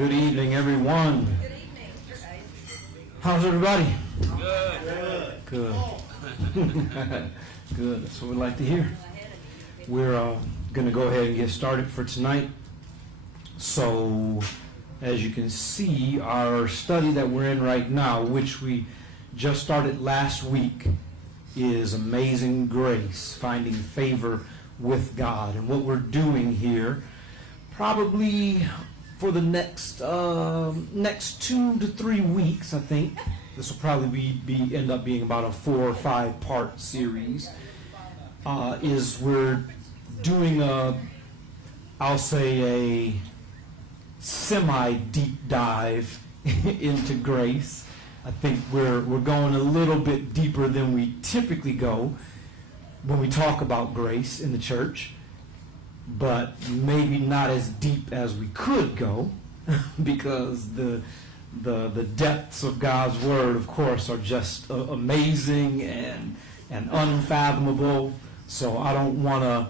Good evening, everyone. Good evening. How's everybody? Good. Good. Good. That's what we like to hear. We're going to go ahead and get started for tonight. So, as you can see, our study that we're in right now, which we just started last week, is Amazing Grace, finding favor with God. And what we're doing here, probably for the next 2 to 3 weeks, I think, this will probably end up being about a 4 or 5 part series, is we're doing I'll say a semi-deep dive into grace. I think we're going a little bit deeper than we typically go when we talk about grace in the church, but maybe not as deep as we could go because the depths of God's Word, of course, are just amazing and unfathomable. So I don't want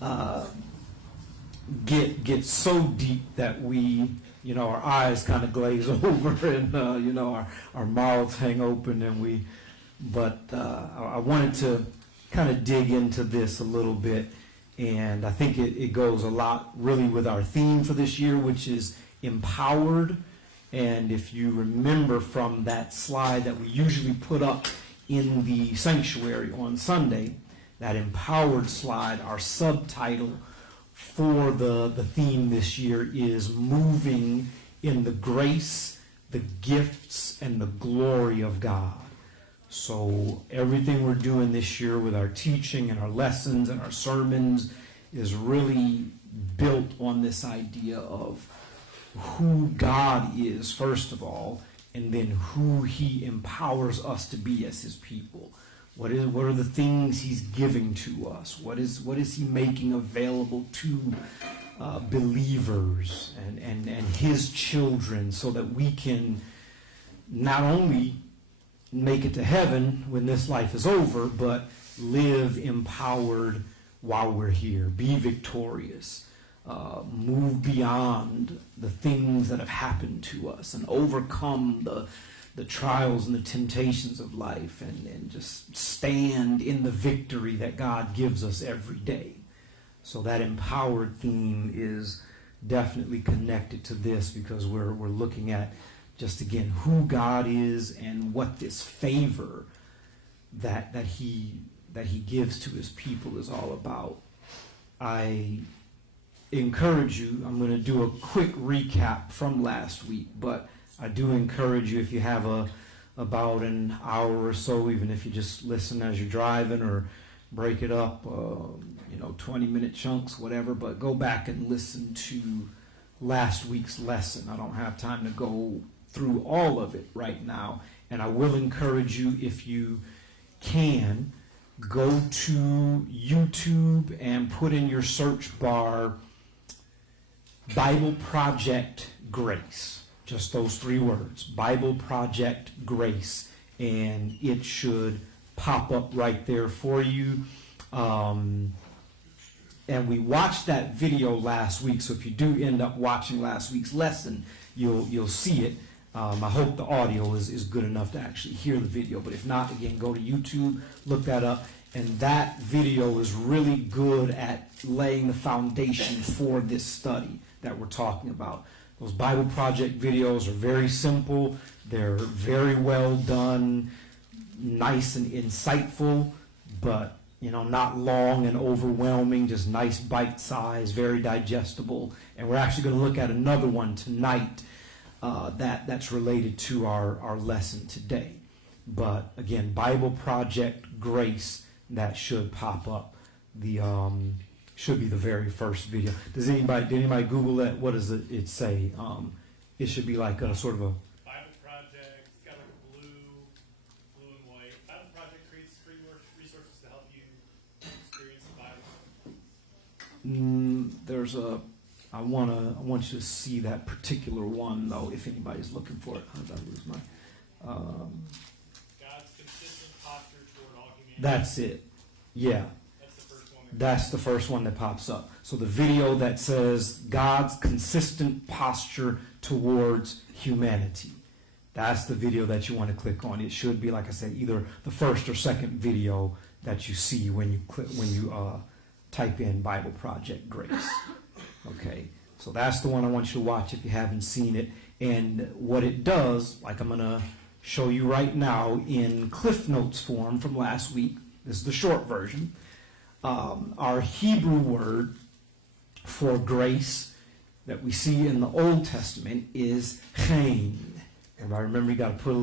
to get so deep that we, our eyes kind of glaze over and, our mouths hang open but I wanted to kind of dig into this a little bit, and I think it goes a lot really with our theme for this year, which is empowered. And if you remember from that slide that we usually put up in the sanctuary on Sunday, that empowered slide, our subtitle for the theme this year is moving in the grace, the gifts, and the glory of God. So everything we're doing this year with our teaching and our lessons and our sermons is really built on this idea of who God is, first of all, and then who He empowers us to be as His people. What are the things He's giving to us? What is He making available to believers and His children, so that we can not only make it to heaven when this life is over, but live empowered while we're here, be victorious, move beyond the things that have happened to us and overcome the trials and the temptations of life, and just stand in the victory that God gives us every day. So that empowered theme is definitely connected to this, because we're looking at just again who God is and what this favor that he gives to His people is all about. I encourage you, I'm going to do a quick recap from last week, but I do encourage you, if you have about an hour or so, even if you just listen as you're driving or break it up, 20-minute chunks, whatever, but go back and listen to last week's lesson. I don't have time to go through all of it right now, and I will encourage you, if you can, go to YouTube and put in your search bar Bible Project Grace. Just those 3 words, Bible Project Grace, and it should pop up right there for you. And we watched that video last week, so if you do end up watching last week's lesson, you'll see it. I hope the audio is good enough to actually hear the video, but if not, again, go to YouTube, look that up, and that video is really good at laying the foundation for this study that we're talking about. Those Bible Project videos are very simple. They're very well done, nice and insightful, but not long and overwhelming, just nice bite size, very digestible. And we're actually going to look at another one tonight that's related to our lesson today. But again, Bible Project Grace, that should pop up. Should be the very first video. Did anybody Google that? What does it say? It should be like a sort of a Bible Project. It's got like a blue and white. Bible Project creates free resources to help you experience the Bible. I want you to see that particular one though, if anybody's looking for it. How did I lose my? God's consistent posture toward all humanity. That's it. Yeah. That's the first one. That's the first one that pops up. So the video that says God's consistent posture towards humanity. That's the video that you want to click on. It should be, like I said, either the first or second video that you see when you type in Bible Project Grace. Okay, so that's the one I want you to watch if you haven't seen it. And what it does, like I'm going to show you right now in Cliff Notes form from last week. This is the short version. Our Hebrew word for grace that we see in the Old Testament is chain. Everybody remember you got to put a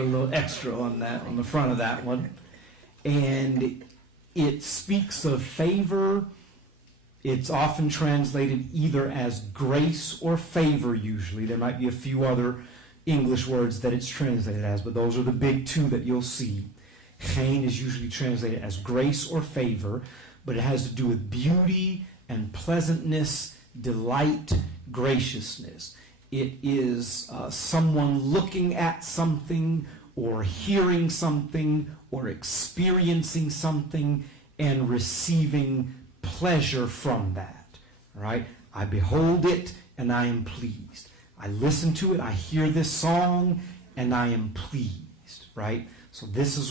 little extra on that, on the front of that one. And it speaks of favor. It's often translated either as grace or favor usually. There might be a few other English words that it's translated as, but those are the big two that you'll see. Chain is usually translated as grace or favor, but it has to do with beauty and pleasantness, delight, graciousness. It is someone looking at something or hearing something or experiencing something and receiving pleasure from that. Right? I behold it and I am pleased. I listen to it, I hear this song, and I am pleased. Right? So this is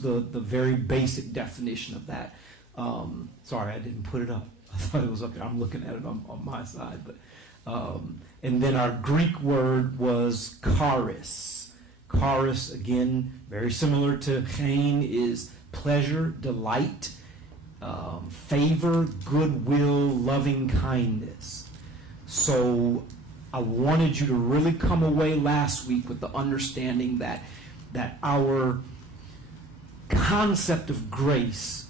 the very basic definition of that. Sorry, I didn't put it up. I thought it was up there. I'm looking at it on my side. But and then our Greek word was charis. Charis, again, very similar to chain, is pleasure, delight, favor, goodwill, loving kindness. So I wanted you to really come away last week with the understanding that our concept of grace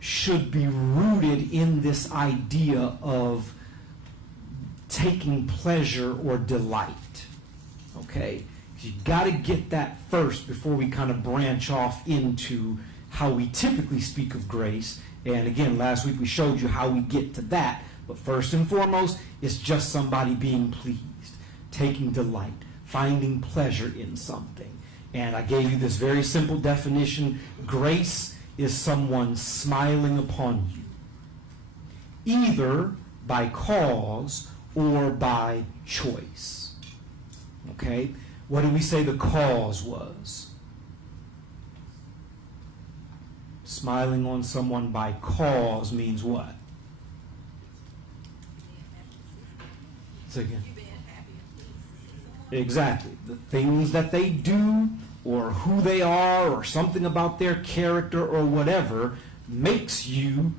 should be rooted in this idea of taking pleasure or delight. Okay? You got to get that first before we kind of branch off into how we typically speak of grace. And again, last week we showed you how we get to that. But first and foremost, it's just somebody being pleased, taking delight, finding pleasure in something. And I gave you this very simple definition. Grace is someone smiling upon you, either by cause or by choice. Okay? What did we say the cause was? Smiling on someone by cause means what? Say again. Exactly. The things that they do or who they are or something about their character or whatever makes you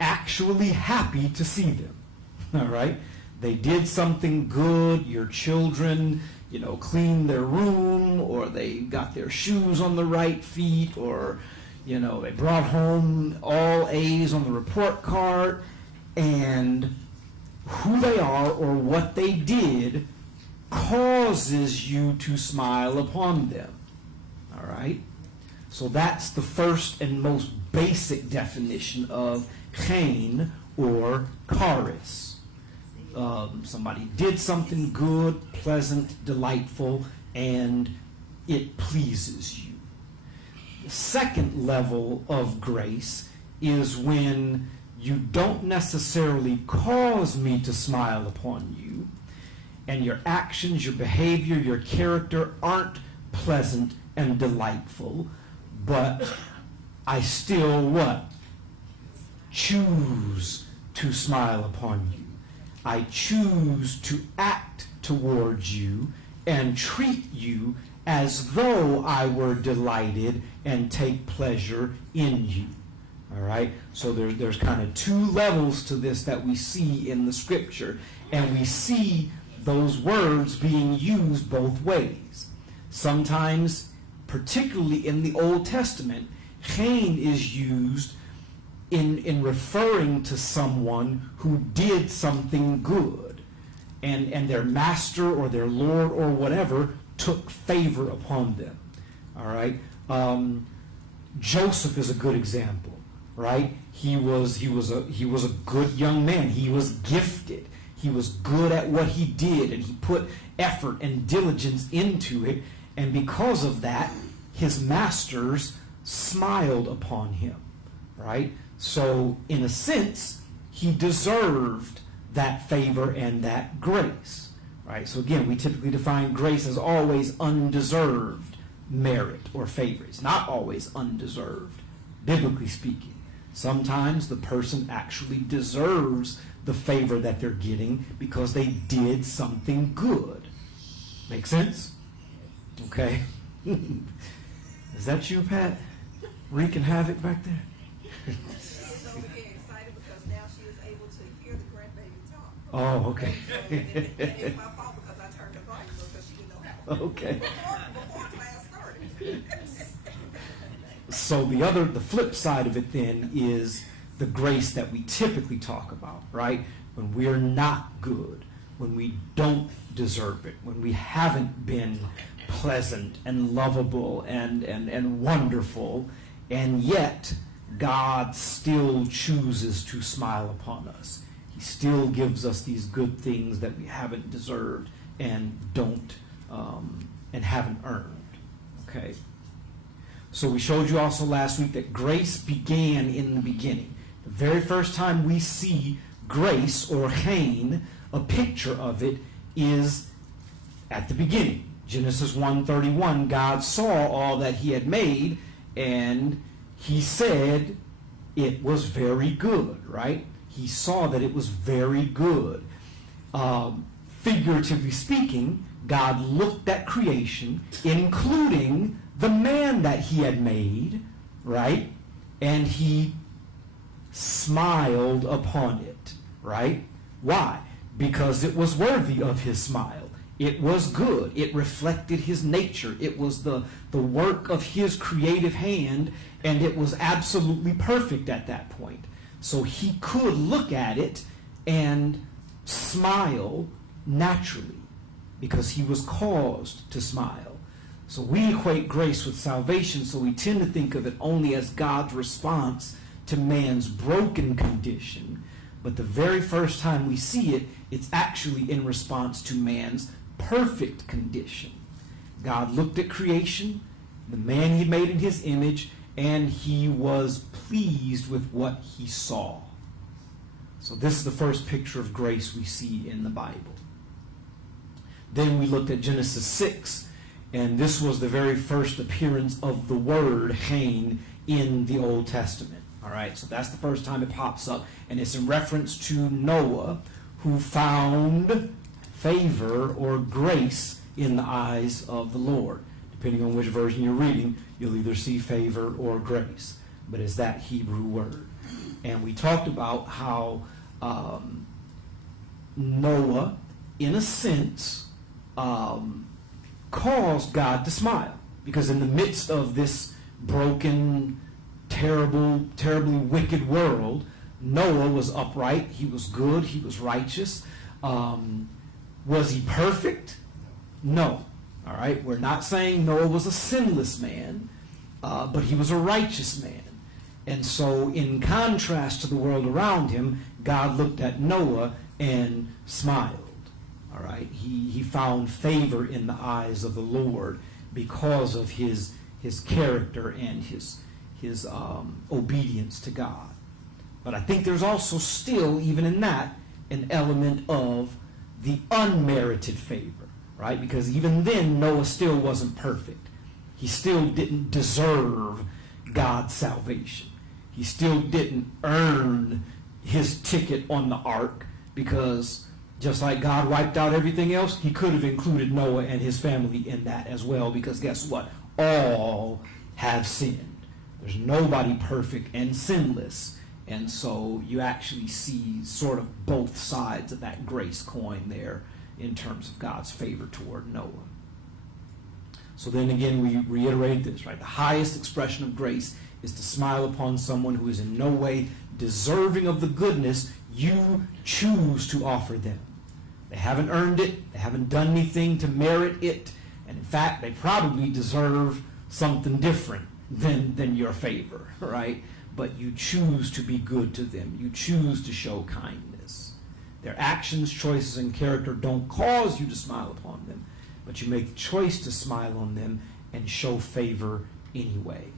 actually happy to see them. All right? They did something good. Your children, cleaned their room, or they got their shoes on the right feet, or, they brought home all A's on the report card, and who they are or what they did causes you to smile upon them. All right? So that's the first and most basic definition of chain or charis. Somebody did something good, pleasant, delightful, and it pleases you. The second level of grace is when you don't necessarily cause me to smile upon you, and your actions, your behavior, your character aren't pleasant and delightful, but I still what? Choose to smile upon you. I choose to act towards you and treat you as though I were delighted and take pleasure in you. All right? So there's kind of two levels to this that we see in the scripture, and we see those words being used both ways. Sometimes, particularly in the Old Testament, chain is used in referring to someone who did something good, and their master or their lord or whatever took favor upon them. All right? Joseph is a good example, right? He was a good young man. He was gifted. He was good at what he did, and he put effort and diligence into it, and because of that, his masters smiled upon him, right? So, in a sense, he deserved that favor and that grace. Right? So again, we typically define grace as always undeserved merit or favor. It's not always undeserved, biblically speaking. Sometimes the person actually deserves the favor that they're getting because they did something good. Make sense? Okay. Is that you, Pat? Wreaking havoc back there? She's over here excited because now she is able to hear the grandbaby talk. Oh, okay. And it's my fault because I turned the volume up because she didn't know how. Okay. Before class started. So the flip side of it then is the grace that we typically talk about, right? When we're not good, when we don't deserve it, when we haven't been pleasant and lovable and wonderful, and yet God still chooses to smile upon us. He still gives us these good things that we haven't deserved and don't and haven't earned. Okay. So we showed you also last week that grace began in the beginning. The very first time we see grace or chen, a picture of it, is at the beginning. Genesis 1:31, God saw all that he had made, and he said it was very good, right? He saw that it was very good. Figuratively speaking, God looked at creation, including the man that he had made, right? And he smiled upon it, right? Why? Because it was worthy of his smile. It was good. It reflected his nature. It was the work of his creative hand, and it was absolutely perfect at that point. So he could look at it and smile naturally because he was caused to smile. So we equate grace with salvation, so we tend to think of it only as God's response to man's broken condition. But the very first time we see it, it's actually in response to man's perfect condition. God looked at creation, the man he made in his image, and he was pleased with what he saw. So this is the first picture of grace we see in the Bible. Then we looked at Genesis 6, and this was the very first appearance of the word chen in the Old Testament. All right, so that's the first time it pops up, and it's in reference to Noah, who found favor or grace in the eyes of the Lord. Depending on which version you're reading, you'll either see favor or grace, but it's that Hebrew word. And we talked about how Noah, in a sense, caused God to smile, because in the midst of this broken, terribly wicked world, Noah was upright, he was good, he was righteous. Was he perfect? No. All right, we're not saying Noah was a sinless man, but he was a righteous man. And so in contrast to the world around him, God looked at Noah and smiled. All right, he found favor in the eyes of the Lord because of his character and his obedience to God. But I think there's also still, even in that, an element of the unmerited favor, right? Because even then, Noah still wasn't perfect. He still didn't deserve God's salvation. He still didn't earn his ticket on the ark, because just like God wiped out everything else, he could have included Noah and his family in that as well, because guess what? All have sinned. There's nobody perfect and sinless. And so you actually see sort of both sides of that grace coin there in terms of God's favor toward Noah. So then again, we reiterate this, right? The highest expression of grace is to smile upon someone who is in no way deserving of the goodness you choose to offer them. They haven't earned it. They haven't done anything to merit it. And in fact, they probably deserve something different than your favor, right? But you choose to be good to them. You choose to show kindness. Their actions, choices, and character don't cause you to smile upon them, but you make the choice to smile on them and show favor anyway.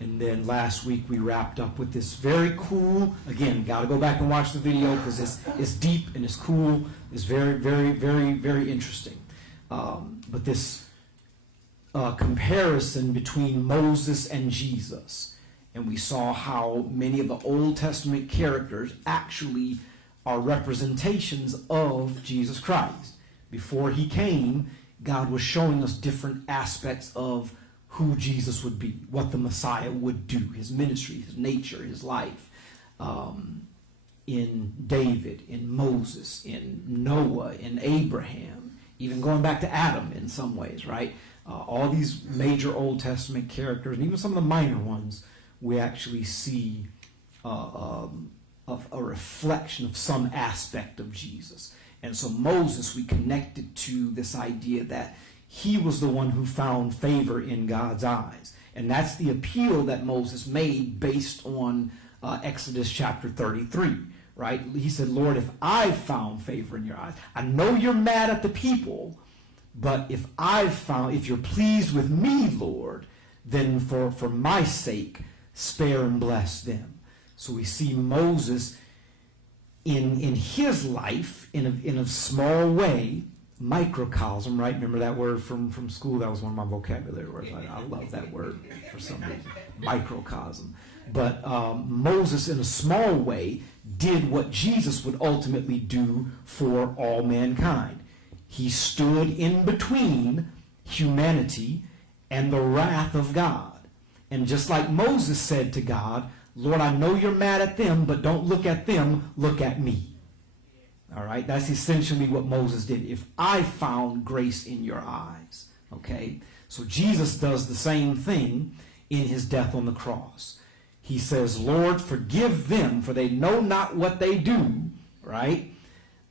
And then last week we wrapped up with this very cool, again, got to go back and watch the video because it's deep and it's cool. It's very, very, very, very interesting. But this comparison between Moses and Jesus. And we saw how many of the Old Testament characters actually are representations of Jesus Christ. Before he came, God was showing us different aspects of who Jesus would be, what the Messiah would do, his ministry, his nature, his life. In David, in Moses, in Noah, in Abraham, even going back to Adam in some ways, right? All these major Old Testament characters, and even some of the minor ones, we actually see a reflection of some aspect of Jesus. And so Moses, we connected to this idea that he was the one who found favor in God's eyes. And that's the appeal that Moses made based on Exodus chapter 33, right? He said, Lord, if I found favor in your eyes, I know you're mad at the people, but if you're pleased with me, Lord, then for my sake, spare and bless them. So we see Moses in his life, in a small way, microcosm, right? Remember that word from school? That was one of my vocabulary words. I love that word for some reason. Microcosm. But Moses, in a small way, did what Jesus would ultimately do for all mankind. He stood in between humanity and the wrath of God. And just like Moses said to God, Lord, I know you're mad at them, but don't look at them, look at me. All right, that's essentially what Moses did. If I found grace in your eyes, okay? So Jesus does the same thing in his death on the cross. He says, Lord, forgive them, for they know not what they do, right?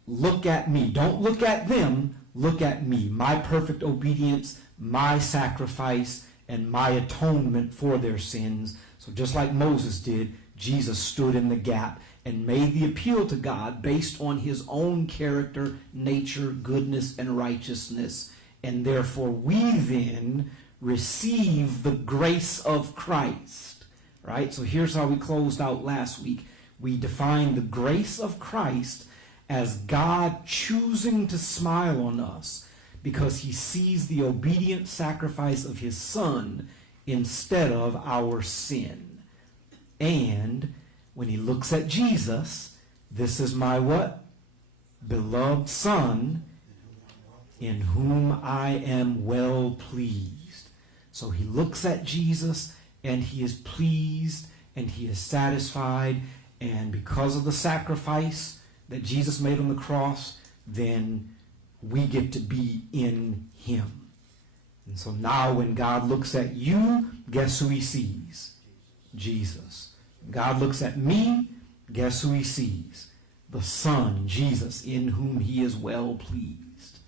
Look at me. Don't look at them, look at me. My perfect obedience, my sacrifice, and my atonement for their sins. So just like Moses did, Jesus stood in the gap and made the appeal to God based on his own character, nature, goodness, and righteousness. And therefore we then receive the grace of Christ, right? So here's how we closed out last week. We defined the grace of Christ as God choosing to smile on us because he sees the obedient sacrifice of his Son instead of our sin. And when he looks at Jesus, this is my what? Beloved Son, in whom I am well pleased. So he looks at Jesus and he is pleased and he is satisfied. And because of the sacrifice that Jesus made on the cross, then we get to be in him. And so now when God looks at you, guess who he sees? Jesus. God looks at me, guess who he sees? The Son, Jesus, in whom he is well pleased.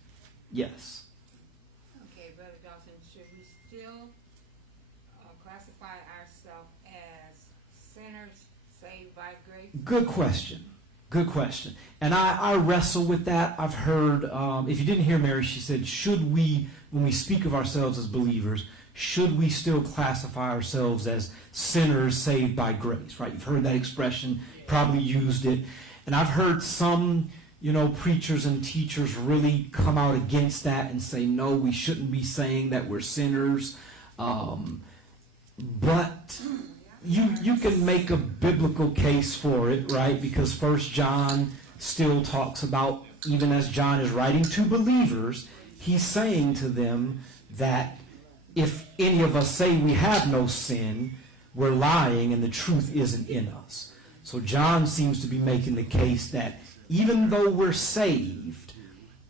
Yes. Okay, Brother Dawson, should we still classify ourselves as sinners saved by grace? Good question. Good question. And I wrestle with that. I've heard, if you didn't hear Mary, she said, should we, when we speak of ourselves as believers, should we still classify ourselves as sinners saved by grace, right? You've heard that expression, probably used it. And I've heard some, preachers and teachers really come out against that and say, no, we shouldn't be saying that we're sinners. But you can make a biblical case for it, right? Because 1 John still talks about, even as John is writing to believers, he's saying to them that if any of us say we have no sin, we're lying and the truth isn't in us. So John seems to be making the case that even though we're saved,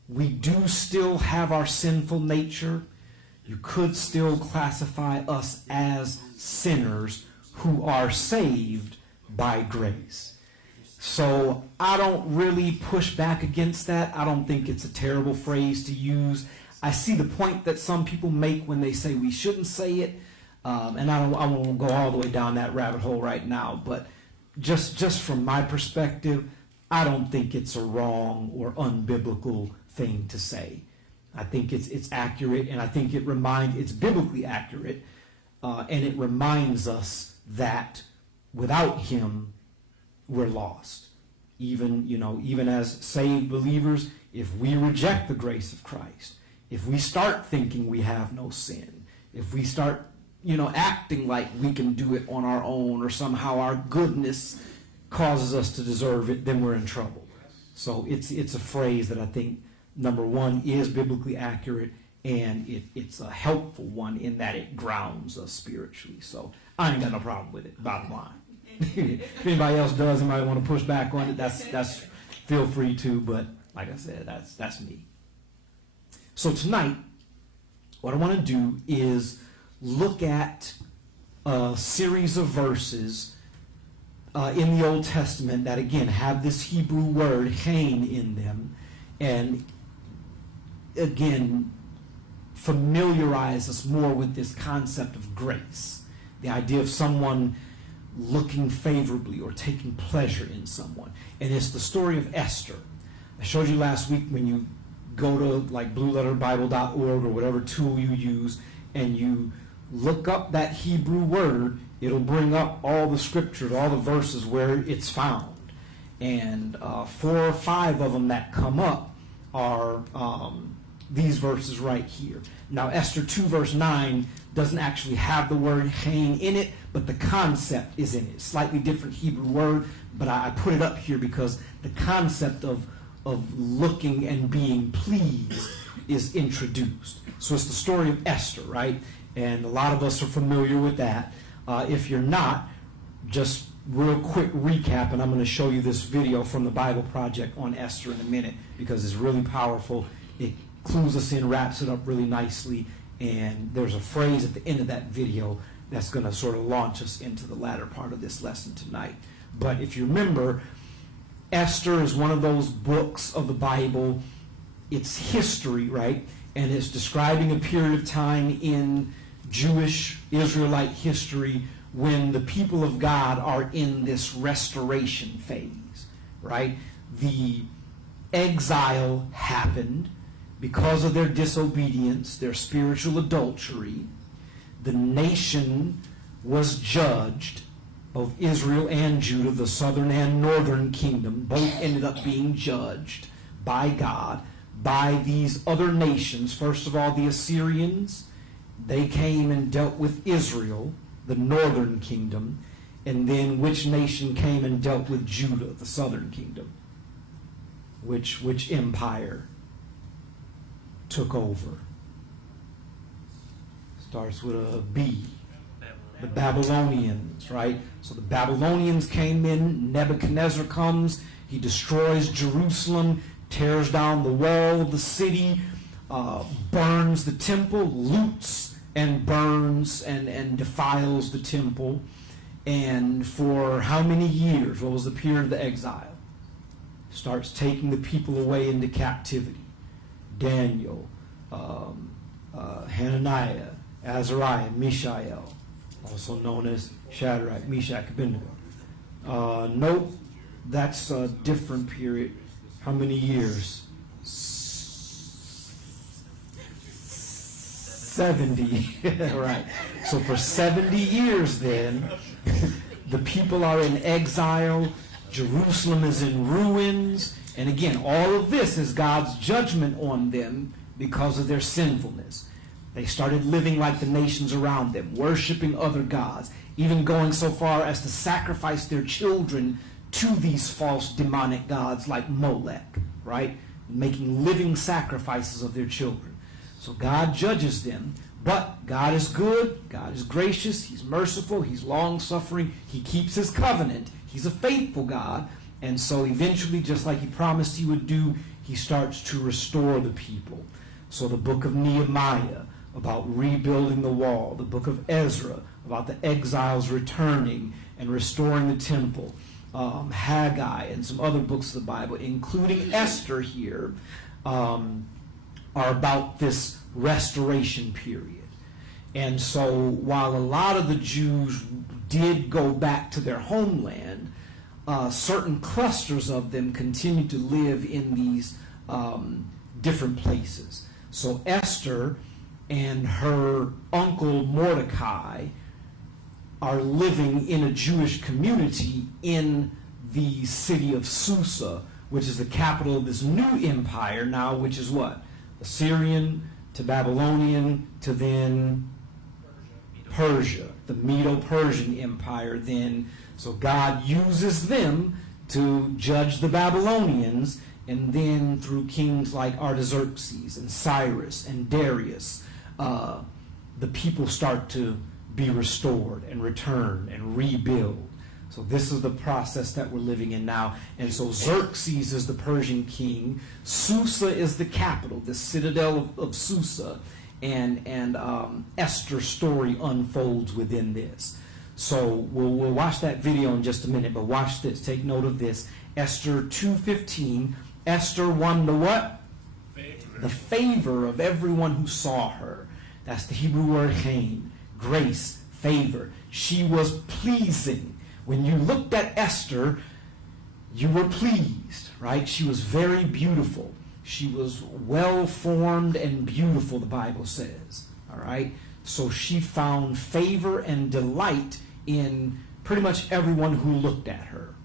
we do still have our sinful nature. You could still classify us as sinners who are saved by grace. So I don't really push back against that. I don't think it's a terrible phrase to use. I see the point that some people make when they say we shouldn't say it, and I won't go all the way down that rabbit hole right now, but just from my perspective, I don't think it's a wrong or unbiblical thing to say. I think it's accurate, and I think it's biblically accurate and it reminds us that without him, we're lost. Even as saved believers, if we reject the grace of Christ, if we start thinking we have no sin, if we start, acting like we can do it on our own, or somehow our goodness causes us to deserve it, then we're in trouble. So it's a phrase that I think, number one, is biblically accurate, and it's a helpful one in that it grounds us spiritually. So I ain't got no problem with it, bottom line. If anybody else does, and might want to push back on it, that's feel free to, but like I said, that's me. So tonight, what I want to do is look at a series of verses in the Old Testament that, again, have this Hebrew word, chen, in them, and, again, familiarize us more with this concept of grace, the idea of someone looking favorably or taking pleasure in someone. And it's the story of Esther. I showed you last week, when you go to like blueletterbible.org or whatever tool you use, and you look up that Hebrew word, it'll bring up all the scriptures, all the verses where it's found. And 4 or 5 of them that come up are these verses right here. Now, Esther 2 verse 9 doesn't actually have the word chen in it, but the concept is in it. Slightly different Hebrew word, but I put it up here because the concept of looking and being pleased is introduced. So it's the story of Esther, right? And a lot of us are familiar with that. If you're not, just real quick recap, and I'm going to show you this video from the Bible Project on Esther in a minute, because it's really powerful. It clues us in, wraps it up really nicely, and there's a phrase at the end of that video that's going to sort of launch us into the latter part of this lesson tonight. But if you remember, Esther is one of those books of the Bible. It's history, right? And it's describing a period of time in Jewish Israelite history when the people of God are in this restoration phase, right? The exile happened because of their disobedience, their spiritual adultery. The nation was judged, both Israel and Judah, the southern and northern kingdom, both ended up being judged by God, by these other nations. First of all, the Assyrians, they came and dealt with Israel, the northern kingdom, and then which nation came and dealt with Judah, the southern kingdom? Which empire took over? Starts with a B. The Babylonians, right? So the Babylonians came in, Nebuchadnezzar comes, he destroys Jerusalem, tears down the wall of the city, burns the temple, loots and burns and defiles the temple. And for how many years? What was the period of the exile? Starts taking the people away into captivity. Daniel, Hananiah, Azariah, Mishael, also known as Shadrach, Meshach, Abednego. Nope, that's a different period. How many years? 70. Right. So for 70 years then, the people are in exile. Jerusalem is in ruins. And again, all of this is God's judgment on them because of their sinfulness. They started living like the nations around them, worshiping other gods, even going so far as to sacrifice their children to these false demonic gods like Molech, right? Making living sacrifices of their children. So God judges them, but God is good, God is gracious, He's merciful, He's long-suffering, He keeps His covenant, He's a faithful God, and so eventually, just like He promised He would do, He starts to restore the people. So the book of Nehemiah, about rebuilding the wall, the book of Ezra, about the exiles returning and restoring the temple, Haggai and some other books of the Bible, including Esther here, are about this restoration period. And so while a lot of the Jews did go back to their homeland, certain clusters of them continued to live in these different places. So Esther and her uncle Mordecai are living in a Jewish community in the city of Susa, which is the capital of this new empire now, which is what? Assyrian to Babylonian to then Persia, the Medo-Persian Empire then. So God uses them to judge the Babylonians, and then through kings like Artaxerxes and Cyrus and Darius, the people start to be restored and return and rebuild. So this is the process that we're living in now. And so Xerxes is the Persian king. Susa is the capital, the citadel of Susa. And Esther's story unfolds within this. So we'll watch that video in just a minute, but watch this. Take note of this. Esther 2:15. Esther won the what? Favor. The favor of everyone who saw her. That's the Hebrew word chen. Grace, favor. She was pleasing. When you looked at Esther, you were pleased, right? She was very beautiful. She was well-formed and beautiful, the Bible says. All right? So she found favor and delight in pretty much everyone who looked at her.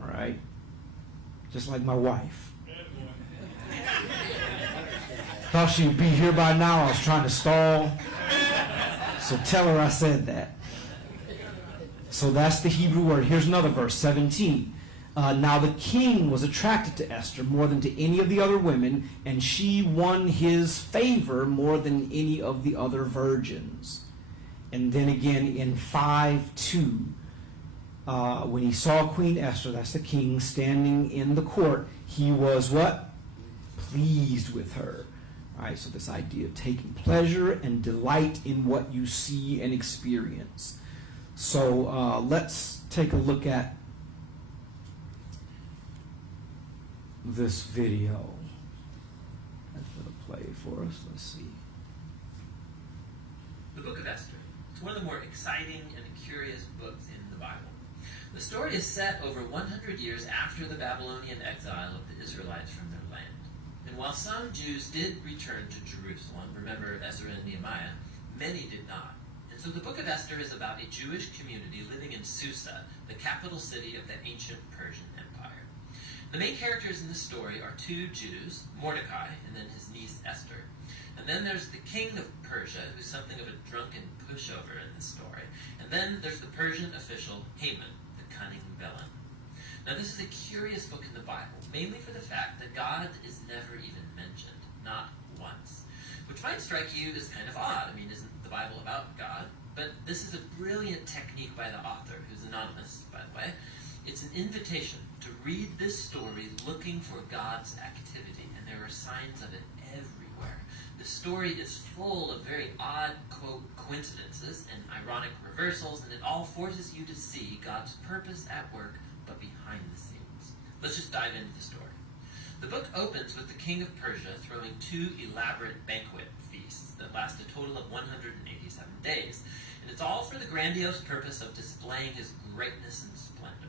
All right? Just like my wife. Thought she'd be here by now. I was trying to stall. So tell her I said that. So that's the Hebrew word. Here's another verse, 17. Now the king was attracted to Esther more than to any of the other women, and she won his favor more than any of the other virgins. And then again in 5:2, when he saw Queen Esther, that's the king, standing in the court, he was what? Pleased with her. All right, so this idea of taking pleasure and delight in what you see and experience. So let's take a look at this video. That's going to play for us. Let's see. The Book of Esther. It's one of the more exciting and curious books in the Bible. The story is set over 100 years after the Babylonian exile of the Israelites from their land. And while some Jews did return to Jerusalem, remember Ezra and Nehemiah, many did not. And so the Book of Esther is about a Jewish community living in Susa, the capital city of the ancient Persian Empire. The main characters in the story are two Jews, Mordecai and then his niece Esther. And then there's the king of Persia, who's something of a drunken pushover in the story. And then there's the Persian official Haman, the cunning villain. Now this is a curious book in the Bible, mainly for the fact that God is never even mentioned, not once. Which might strike you as kind of odd. I mean, isn't the Bible about God? But this is a brilliant technique by the author, who's anonymous, by the way. It's an invitation to read this story looking for God's activity, and there are signs of it everywhere. The story is full of very odd, quote, coincidences and ironic reversals, and it all forces you to see God's purpose at work, but behind the scenes. Let's just dive into the story. The book opens with the king of Persia throwing two elaborate banquet feasts that last a total of 187 days, and it's all for the grandiose purpose of displaying his greatness and splendor.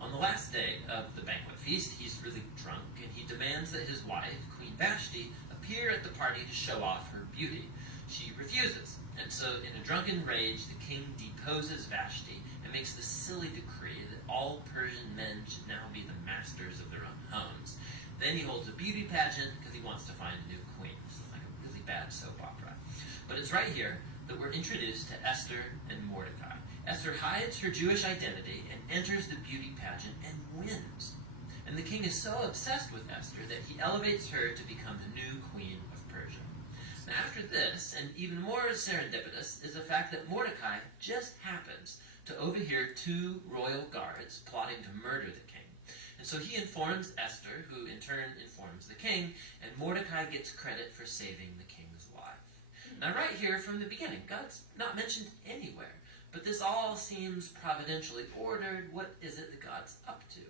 On the last day of the banquet feast, he's really drunk, and he demands that his wife, Queen Vashti, appear at the party to show off her beauty. She refuses, and so in a drunken rage, the king deposes Vashti and makes the silly decree that all Persian men should now be the masters of their own homes. Then he holds a beauty pageant because he wants to find a new queen. This is like a really bad soap opera. But it's right here that we're introduced to Esther and Mordecai. Esther hides her Jewish identity and enters the beauty pageant and wins. And the king is so obsessed with Esther that he elevates her to become the new queen of Persia. Now after this, and even more serendipitous, is the fact that Mordecai just happens to overhear two royal guards plotting to murder the king. And so he informs Esther, who in turn informs the king, and Mordecai gets credit for saving the king's life. Now right here from the beginning, God's not mentioned anywhere. But this all seems providentially ordered. What is it that God's up to?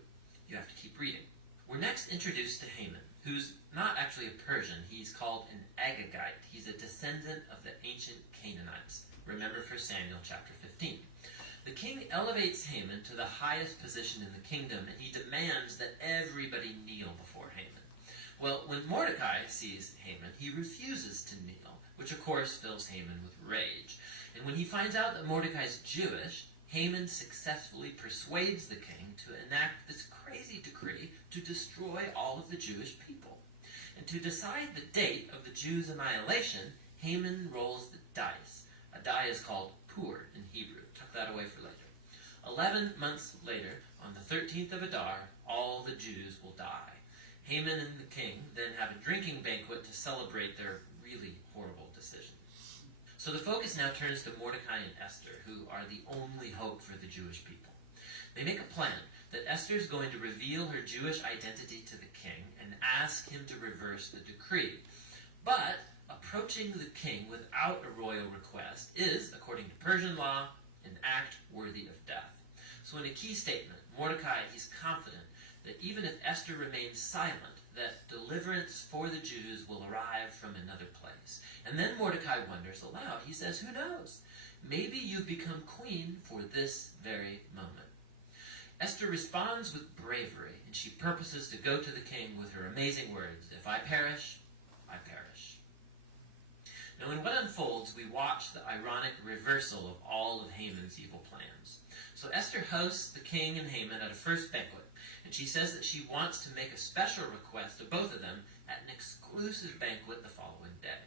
You have to keep reading. We're next introduced to Haman, who's not actually a Persian. He's called an Agagite. He's a descendant of the ancient Canaanites. Remember 1 Samuel chapter 15. The king elevates Haman to the highest position in the kingdom, and he demands that everybody kneel before Haman. Well, when Mordecai sees Haman, he refuses to kneel, which of course fills Haman with rage. And when he finds out that Mordecai is Jewish, Haman successfully persuades the king to enact this crazy decree to destroy all of the Jewish people. And to decide the date of the Jews' annihilation, Haman rolls the dice. A die is called pur in Hebrew. Tuck that away for later. 11 months later, on the 13th of Adar, all the Jews will die. Haman and the king then have a drinking banquet to celebrate their really horrible decision. So the focus now turns to Mordecai and Esther, who are the only hope for the Jewish people. They make a plan that Esther is going to reveal her Jewish identity to the king and ask him to reverse the decree. But approaching the king without a royal request is, according to Persian law, an act worthy of death. So in a key statement, Mordecai, he's confident that even if Esther remains silent, that deliverance for the Jews will arrive from another place. And then Mordecai wonders aloud. He says, who knows? Maybe you've become queen for this very moment. Esther responds with bravery, and she purposes to go to the king with her amazing words, if I perish, I perish. Now in what unfolds, we watch the ironic reversal of all of Haman's evil plans. So Esther hosts the king and Haman at a first banquet, and she says that she wants to make a special request of both of them at an exclusive banquet the following day.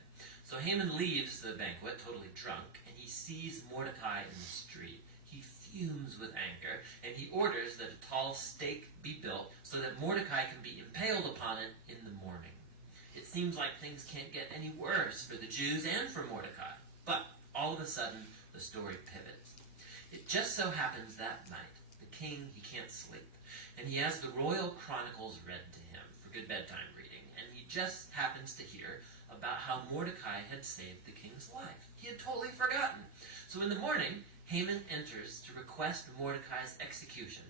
So Haman leaves the banquet totally drunk, and he sees Mordecai in the street. He fumes with anger, and he orders that a tall stake be built so that Mordecai can be impaled upon it in the morning. It seems like things can't get any worse for the Jews and for Mordecai. But all of a sudden, the story pivots. It just so happens that night, the king, he can't sleep. And he has the royal chronicles read to him for good bedtime reading. And he just happens to hear about how Mordecai had saved the king's life. He had totally forgotten. So in the morning, Haman enters to request Mordecai's execution.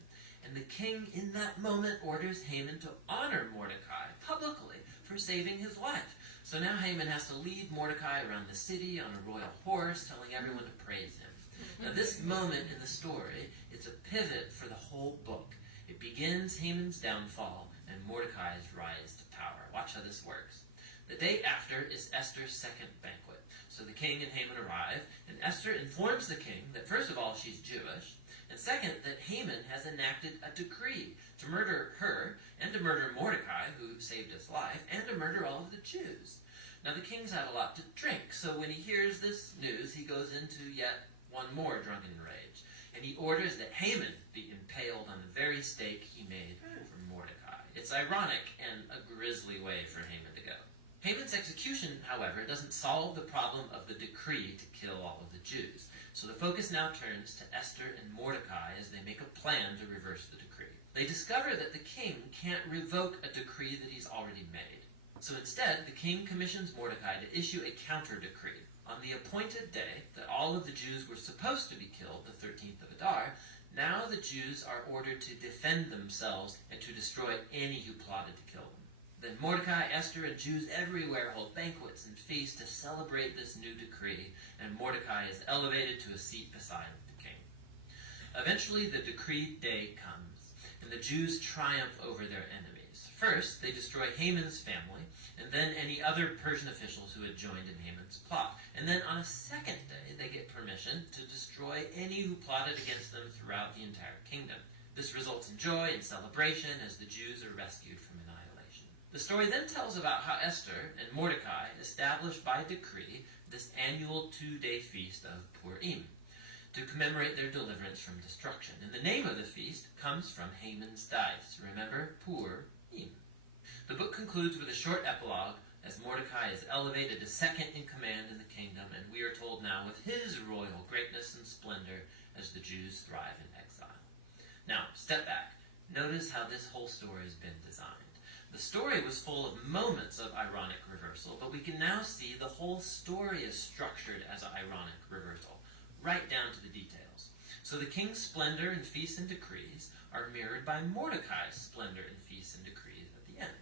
And the king, in that moment, orders Haman to honor Mordecai publicly for saving his life. So now Haman has to lead Mordecai around the city on a royal horse, telling everyone to praise him. Now this moment in the story, it's a pivot for the whole book. It begins Haman's downfall and Mordecai's rise to power. Watch how this works. The day after is Esther's second banquet. So the king and Haman arrive, and Esther informs the king that first of all she's Jewish, and second that Haman has enacted a decree to murder her and to murder Mordecai, who saved his life, and to murder all of the Jews. Now the king's had a lot to drink, so when he hears this news, he goes into yet one more drunken rage, and he orders that Haman be impaled on the very stake he made for Mordecai. It's ironic and a grisly way for Haman to go. Haman's execution, however, doesn't solve the problem of the decree to kill all of the Jews. So the focus now turns to Esther and Mordecai as they make a plan to reverse the decree. They discover that the king can't revoke a decree that he's already made. So instead, the king commissions Mordecai to issue a counter-decree. On the appointed day that all of the Jews were supposed to be killed, the 13th of Adar, now the Jews are ordered to defend themselves and to destroy any who plotted to kill them. Then Mordecai, Esther, and Jews everywhere hold banquets and feasts to celebrate this new decree, and Mordecai is elevated to a seat beside the king. Eventually, the decreed day comes, and the Jews triumph over their enemies. First, they destroy Haman's family, and then any other Persian officials who had joined in Haman's plot. And then on a second day, they get permission to destroy any who plotted against them throughout the entire kingdom. This results in joy and celebration as the Jews are rescued from annihilation. The story then tells about how Esther and Mordecai established by decree this annual 2-day feast of Purim to commemorate their deliverance from destruction. And the name of the feast comes from Haman's dice. Remember, Purim. The book concludes with a short epilogue as Mordecai is elevated to second in command in the kingdom, and we are told now with his royal greatness and splendor as the Jews thrive in exile. Now, step back. Notice how this whole story has been designed. The story was full of moments of ironic reversal, but we can now see the whole story is structured as an ironic reversal, right down to the details. So the king's splendor and feasts and decrees are mirrored by Mordecai's splendor and feasts and decrees at the end.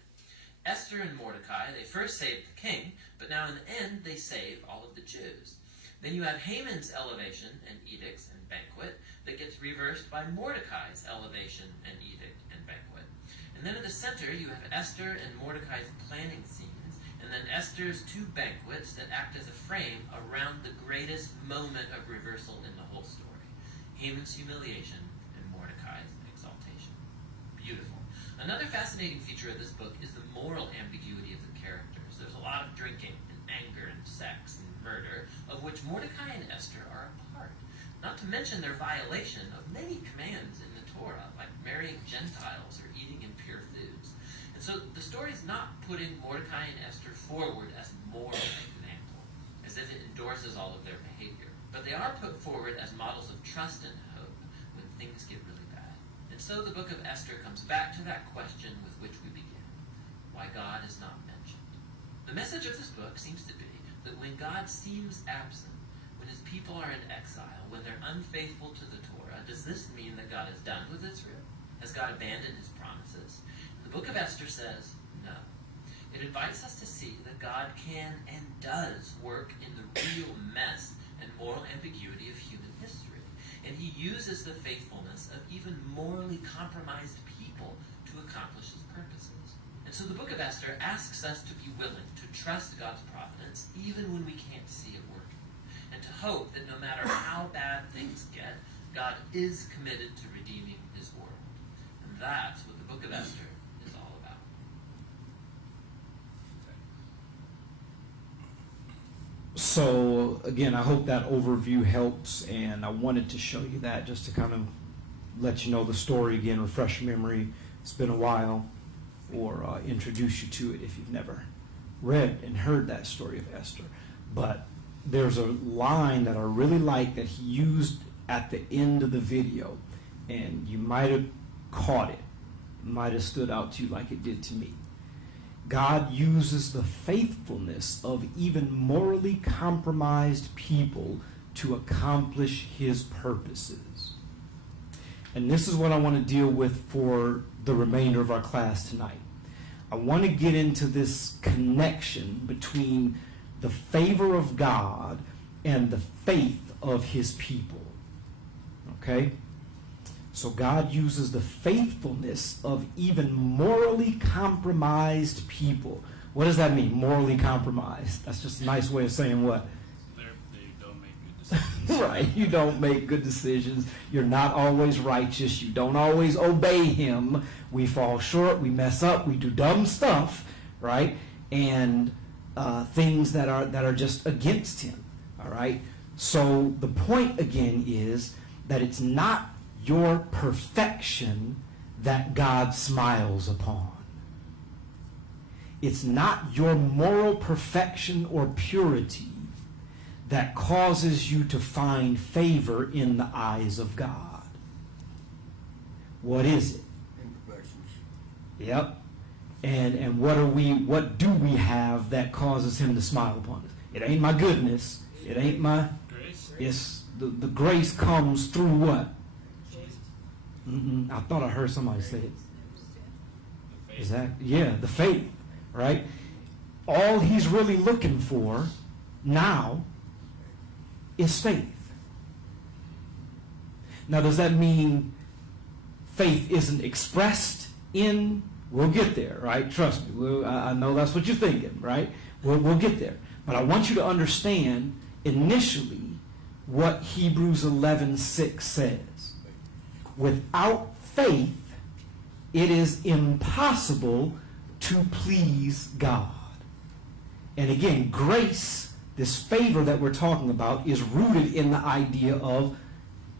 Esther and Mordecai, they first saved the king, but now in the end they save all of the Jews. Then you have Haman's elevation and edicts and banquet that gets reversed by Mordecai's elevation and edict and banquet. And then at the center you have Esther and Mordecai's planning scenes, and and then Esther's two banquets that act as a frame around the greatest moment of reversal in the whole story: Haman's humiliation and Mordecai's exaltation. Beautiful. Another fascinating feature of this book is the moral ambiguity of the characters. There's a lot of drinking and anger and sex and murder, of which Mordecai and Esther are a part. Not to mention their violation of many commands in the Torah, like marrying Gentiles or eating impure foods. And so the story is not putting Mordecai and Esther forward as moral example, as if it endorses all of their behavior. But they are put forward as models of trust and hope when things get really bad. And so the book of Esther comes back to that question with which we begin: why God is not mentioned. The message of this book seems to be that when God seems absent, when his people are in exile, when they're unfaithful to the Torah, does this mean that God is done with Israel? Has God abandoned his promises? The book of Esther says no. It invites us to see that God can and does work in the real mess and moral ambiguity of human history. And he uses the faithfulness of even morally compromised people to accomplish his purposes. And so the book of Esther asks us to be willing to trust God's providence even when we can't see it working, and to hope that no matter how bad things get, God is committed to redeeming his world. And that's what the book of Esther is all about. So, again, I hope that overview helps, and I wanted to show you that just to kind of let you know the story again, refresh your memory. It's been a while, or introduce you to it if you've never read and heard that story of Esther. But there's a line that I really like that he used at the end of the video, and you might have caught it, might have stood out to you like it did to me. God uses the faithfulness of even morally compromised people to accomplish his purposes. And this is what I want to deal with for the remainder of our class tonight. I want to get into this connection between the favor of God and the faith of his people. Okay? So God uses the faithfulness of even morally compromised people. What does that mean, morally compromised? That's just a nice way of saying what? They don't make good decisions. Right, you don't make good decisions. You're not always righteous. You don't always obey him. We fall short. We mess up. We do dumb stuff, right? And things that are just against him, all right? So the point, again, is that it's not your perfection that God smiles upon. It's not your moral perfection or purity that causes you to find favor in the eyes of God. What is it? Imperfections. Yep. And what do we have that causes him to smile upon us? It ain't my goodness. It ain't my Grace? It's the grace comes through what? I thought I heard somebody say it. The faith. Is that, yeah, the faith, right? All he's really looking for now is faith. Now, does that mean faith isn't expressed in? We'll get there, right? Trust me. I know that's what you're thinking, right? We'll get there. But I want you to understand initially what Hebrews 11:6 says. Without faith, it is impossible to please God. And again, grace, this favor that we're talking about, is rooted in the idea of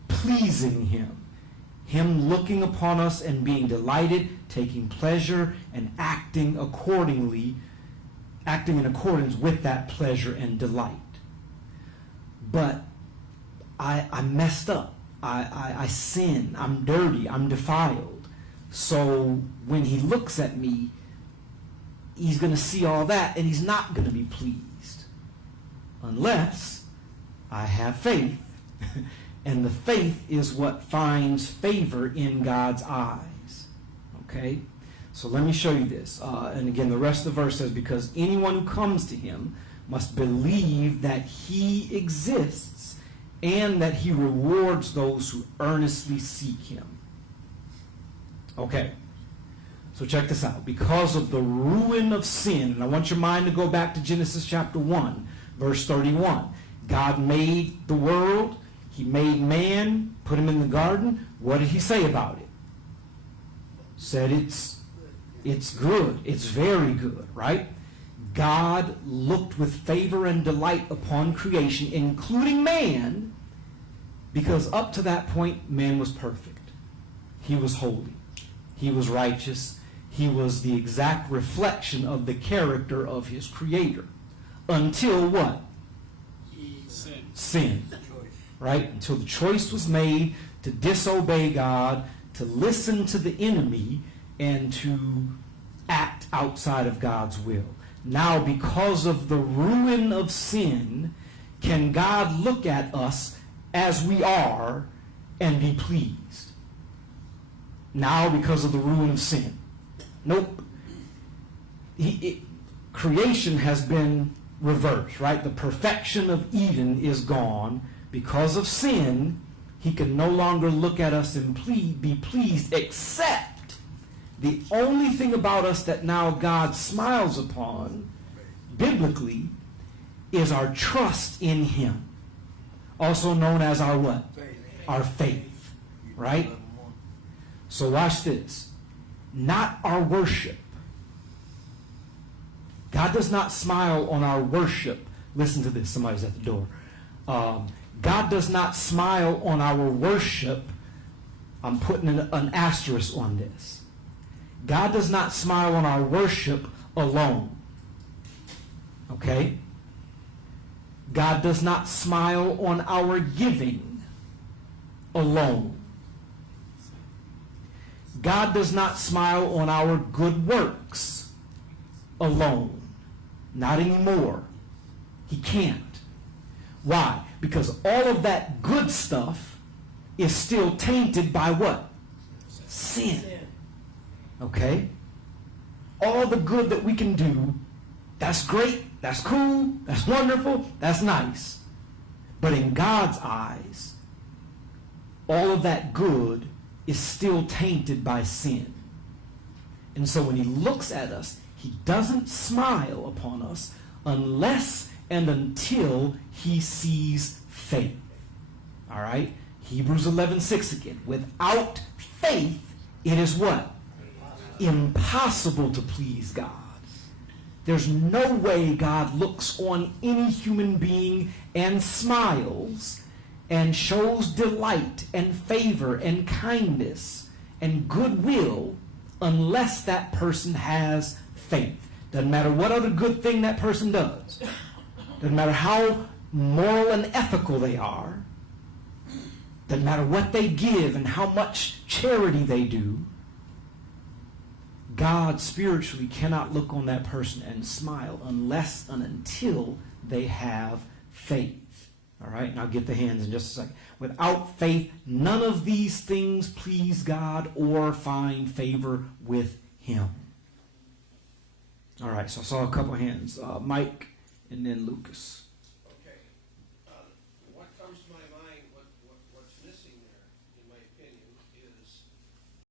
pleasing him. Him looking upon us and being delighted, taking pleasure, and acting in accordance with that pleasure and delight. But I messed up. I sin. I'm dirty. I'm defiled. So when he looks at me, he's going to see all that, and he's not going to be pleased unless I have faith. And the faith is what finds favor in God's eyes. Okay? So let me show you this. And again, the rest of the verse says, because anyone who comes to him must believe that he exists and that he rewards those who earnestly seek him. Okay. So check this out. Because of the ruin of sin, and I want your mind to go back to Genesis chapter 1, verse 31. God made the world. He made man, put him in the garden. What did he say about it? Said it's good. It's very good, right? God looked with favor and delight upon creation, including man, because up to that point, man was perfect. He was holy. He was righteous. He was the exact reflection of the character of his Creator. Until what? Sin. Right? Until the choice was made to disobey God, to listen to the enemy, and to act outside of God's will. Now, because of the ruin of sin, can God look at us as we are and be pleased? Now, because of the ruin of sin. Nope. Creation has been reversed, right? The perfection of Eden is gone. Because of sin, he can no longer look at us and be pleased, except the only thing about us that now God smiles upon, biblically, is our trust in him. Also known as our what? Our faith. Right? So watch this. Not our worship. God does not smile on our worship. Listen to this. Somebody's at the door. God does not smile on our worship. I'm putting an asterisk on this. God does not smile on our worship alone. Okay? God does not smile on our giving alone. God does not smile on our good works alone. Not anymore. He can't. Why? Because all of that good stuff is still tainted by what? Sin. Okay? All the good that we can do, that's great, that's cool, that's wonderful, that's nice. But in God's eyes, all of that good is still tainted by sin. And so when he looks at us, he doesn't smile upon us unless and until he sees faith. All right? Hebrews 11:6 again. Without faith, it is what? Impossible to please God. There's no way God looks on any human being and smiles and shows delight and favor and kindness and goodwill unless that person has faith. Doesn't matter what other good thing that person does. Doesn't matter how moral and ethical they are. Doesn't matter what they give and how much charity they do. God spiritually cannot look on that person and smile unless and until they have faith. All right? And I'll get the hands in just a second. Without faith, none of these things please God or find favor with him. All right, so I saw a couple of hands. Mike and then Lucas.